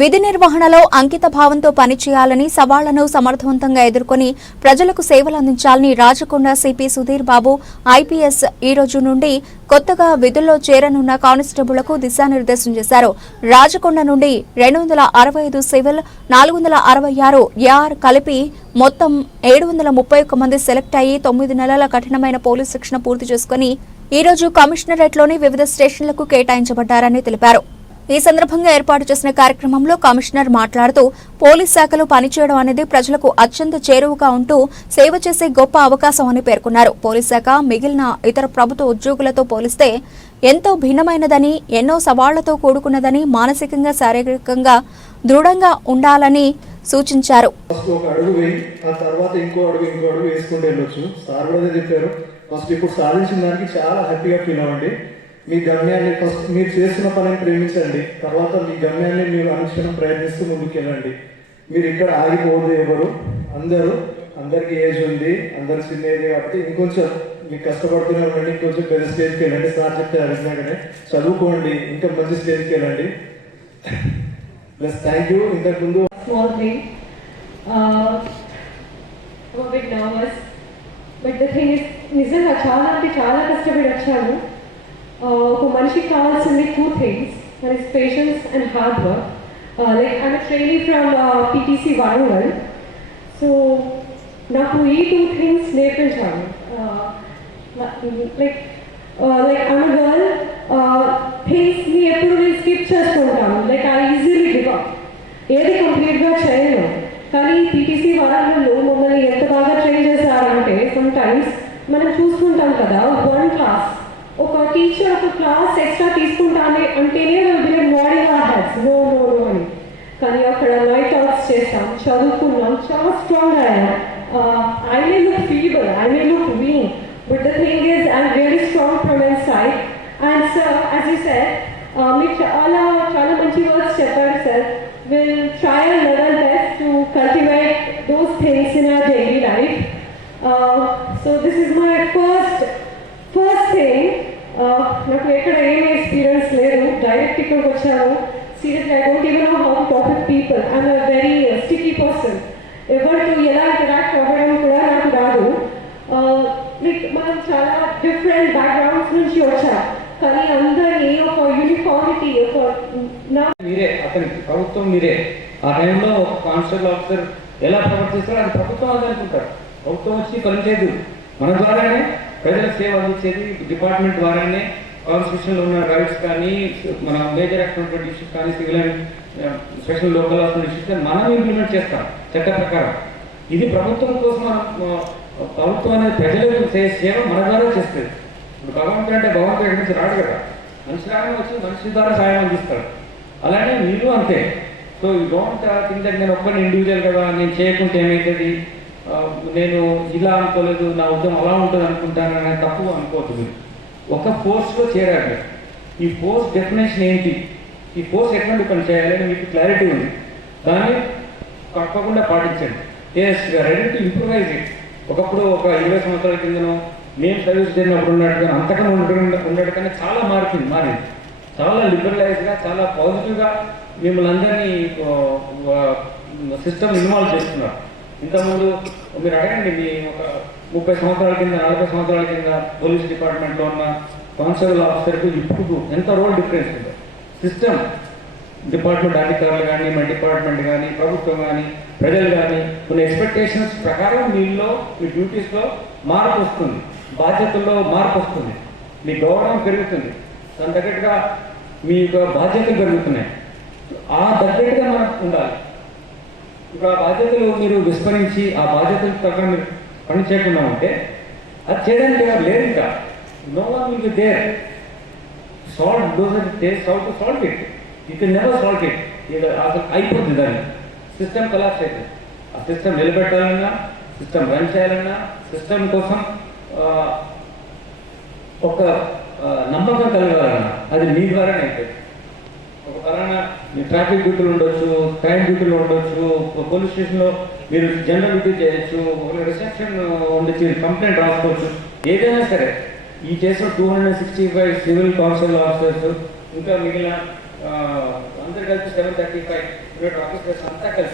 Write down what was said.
విధి నిర్వహణలో అంకిత భావంతో పనిచేయాలని, సవాళ్లను సమర్థవంతంగా ఎదుర్కొని ప్రజలకు సేవలు అందించాలని రాజకొండ సిపి సుధీర్ బాబు ఐపీఎస్ ఈ రోజు నుండి కొత్తగా విధుల్లో చేరనున్న కానిస్టేబుళ్లకు దిశానిర్దేశం చేశారు. రాజకొండ నుండి 265 సివిల్, 466 ఏఆర్ కలిపి మొత్తం 731 మంది సెలెక్ట్ అయ్యి 9 నెలల కఠినమైన పోలీస్ శిక్షణ పూర్తి చేసుకుని ఈ రోజు కమిషనరేట్లోని వివిధ స్టేషన్లకు కేటాయించబడ్డారని తెలిపారు. ఈ సందర్భంగా ఏర్పాటు చేసిన కార్యక్రమంలో కమిషనర్ మాట్లాడుతూ పోలీస్ శాఖలో పనిచేయడం అనేది ప్రజలకు అత్యంత చేరువగా ఉంటూ సేవ చేసే గొప్ప అవకాశం అని పేర్కొన్నారు. పోలీస్ శాఖ మిగిలిన ఇతర ప్రభుత్వ ఉద్యోగులతో పోలిస్తే ఎంతో భిన్నమైనదని, ఎన్నో సవాళ్లతో కూడుకున్నదని, మానసికంగా శారీరకంగా దృఢంగా ఉండాలని సూచించారు. ఇప్పుడు సాధించిన దానికి చాలా హ్యాపీగా ఫీల్ అవ్వండి. మీ గమ్యాన్ని ఫస్ట్ మీరు చేస్తున్న పనిని ప్రేమించండి. తర్వాత మీ గమ్యాన్ని మీరు అనుసరణ ప్రయత్నిస్తూ ముందుకెళ్ళండి. మీరు ఇక్కడ ఆగిపోవద్దు. ఎవరు అందరికీ ఏజ్ ఉంది, అందరు చిన్న ఏజ్ కాబట్టి ఇంకొంచెం మీకు కష్టపడుతూనే ఉండండి. ఇంకొంచెం పెద్ద స్టేజ్కి వెళ్ళండి. సార్ చెప్తే అడిగినాకనే చదువుకోండి, ఇంకా మంచి స్టేజ్కి వెళ్ళండి. Plus thank you. ఇంతకుముందు బట్ ద థింగ్ ఇస్ నిజంగా చాలా అంటే చాలా కష్టపడి వచ్చాను. ఒక మనిషికి కావాల్సింది 2 things, that is patience and hard work. Like I'm a trainee from PTC Warangal, so నాకు ఈ 2 things నేర్పించాను. like I'm a girl, things ని ఎప్పుడు నేను స్కిప్ చేసుకుంటాను. Like I easily give up, ఏది కంప్లీట్గా చేయను. కానీ పీటీసీ వరంగల్లో మమ్మల్ని ఎంత బాగా ట్రైన్ చేశారంటే సమ్ టైమ్స్ మనం చూసుకుంటాం కదా, 1 class ఒక టీచర్ ఒక క్లాస్ ఎక్స్ట్రా తీసుకుంటానే అంటేనే మార్నింగ్ హ్యాడ్స్ నో అని. కానీ అక్కడ నైట్ అవుట్స్ చేస్తాం, చదువుకున్నాం, చాలా స్ట్రాంగ్ అయ్యాం. I may look feeble, I may look week, but the thing is I'm really strong from inside. And sir as you said, మీరు చాలా మంచి వర్డ్స్ చెప్పారు sir. Will try and level best to cultivate those things in our daily life. So this is my first thing. నాకు ఎక్కడ ఏమీ experience లేదు, direct ఇక్కడికి వచ్చాను. Seriously I don't even know how to talk with people. I'm a very sticky person. ఎవరితో ఎలా interact అవ్వడం కూడా నాకు రాదు. లైక్ మనం చాలా డిఫరెంట్ బ్యాక్గ్రౌండ్స్ నుంచి వచ్చాం, కానీ అందరినీ ఒక యూనిఫార్మిటీ, ఒక మీరే అతని ప్రభుత్వం మీరే. ఆ టైంలో ఒక కానిస్టేబుల్ ఆఫీసర్ ఎలా ప్రవర్తిస్తారో అది ప్రభుత్వం అని అనుకుంటారు. ప్రభుత్వం వచ్చి పనిచేయదు, మన ద్వారానే ప్రజలకు సేవ అందించేది. డిపార్ట్మెంట్ ద్వారానే కాన్స్టిట్యూషన్లో ఉన్న రైట్స్ కానీ, మన మేజర్ యాక్ట్ ఇష్యూస్ కానీ, civil and special local hospital issues కానీ మనం ఇంప్లిమెంట్ చేస్తాం చట్ట ప్రకారం. ఇది ప్రభుత్వం కోసం, ప్రభుత్వం అనేది ప్రజలకు సేవ మన ద్వారా చేస్తుంది. ఇప్పుడు భగవంతుడు అంటే భగవంతుడు ఎక్కడి నుంచి రాడు కదా, మనిషి రాగానే వచ్చి మనిషి ద్వారా సాయం అందిస్తాడు. అలానే మీరు అంతే. సో ఈ డోంట్ థింక్ దట్ నేను ఒక్కడిని ఇండివిజువల్ కదా, నేను చేయకుంటే ఏమవుతుంది, నేను ఇలా అనుకోలేదు, నా ఉద్యమం అలా ఉంటుంది అనుకుంటాను అనే తప్పు అనుకోవద్దు. మీరు ఒక ఫోర్స్లో చేరారు. ఈ ఫోర్స్ డెఫినేషన్ ఏంటి, ఈ ఫోర్స్ ఎటువంటి పని చేయాలని మీకు క్లారిటీ ఉంది, దాన్ని తప్పకుండా పాటించండి. Yes ready to improvise it. ఒకప్పుడు ఒక 20 సంవత్సరాల కిందనో మేము సర్వీస్ చేసినప్పుడు ఉన్నట్టు అంతకన్నా ఉండడం కానీ చాలా మారింది. చాలా లిబరలైజ్గా, చాలా పాజిటివ్గా మిమ్మల్ని అందరినీ సిస్టమ్ ఇన్వాల్వ్ చేస్తున్నారు. ఇంతకుముందు మీరు అడగండి, మీ ఒక 30 సంవత్సరాల కింద, 40 సంవత్సరాల కింద పోలీస్ డిపార్ట్మెంట్లో ఉన్న కానిస్టేబుల్ ఆఫీసర్కు ఇప్పుడు ఎంత రోల్ డిఫరెన్స్ ఉందో. సిస్టమ్, డిపార్ట్మెంట్ అధికారులు కానీ, మన డిపార్ట్మెంట్ కానీ, ప్రభుత్వం కానీ, ప్రజలు కానీ కొన్ని ఎక్స్పెక్టేషన్స్ ప్రకారం మీలో, మీ డ్యూటీస్లో మార్పు వస్తుంది, బాధ్యతల్లో మార్పు వస్తుంది, మీ గౌరవం పెరుగుతుంది, దాని తగ్గట్టుగా మీ యొక్క బాధ్యతలు పెరుగుతున్నాయి. ఆ తగ్గట్టుగా మనం ఉండాలి. ఇప్పుడు ఆ బాధ్యతలు మీరు విస్మరించి ఆ బాధ్యతల ప్రకారం మీరు పని చేయకుండా ఉంటే అది చేయడానికి ఎవరు లేరు. ఇంకా no one will be there solve those solve to solve it. You can never solve it. ఇది అసలు అయిపోతుంది, దాన్ని సిస్టమ్ కొలాప్స్ అవుతుంది. ఆ సిస్టమ్ నిలబెట్టాలన్నా, సిస్టమ్ రన్ చేయాలన్నా, సిస్టమ్ కోసం ఒక నమ్మకం కలగాలన్నా అది మీ ద్వారానే అవుతుంది. ఒక పలానా మీ ట్రాఫిక్ డ్యూటీలు ఉండొచ్చు, క్రైమ్ డ్యూటీలు ఉండొచ్చు, పోలీస్ స్టేషన్లో మీరు జనరల్ డ్యూటీ చేయొచ్చు, రిసెప్షన్ ఉండొచ్చు, కంప్లైంట్ రాసుకోవచ్చు, ఏదైనా సరే. ఈ కేసులో 265 సివిల్ కానిస్టేబుల్ ఆఫీసర్స్, ఇంకా మిగిలిన అందరు కలిసి 7:35 ఆఫీసర్స్ అంతా కలిసి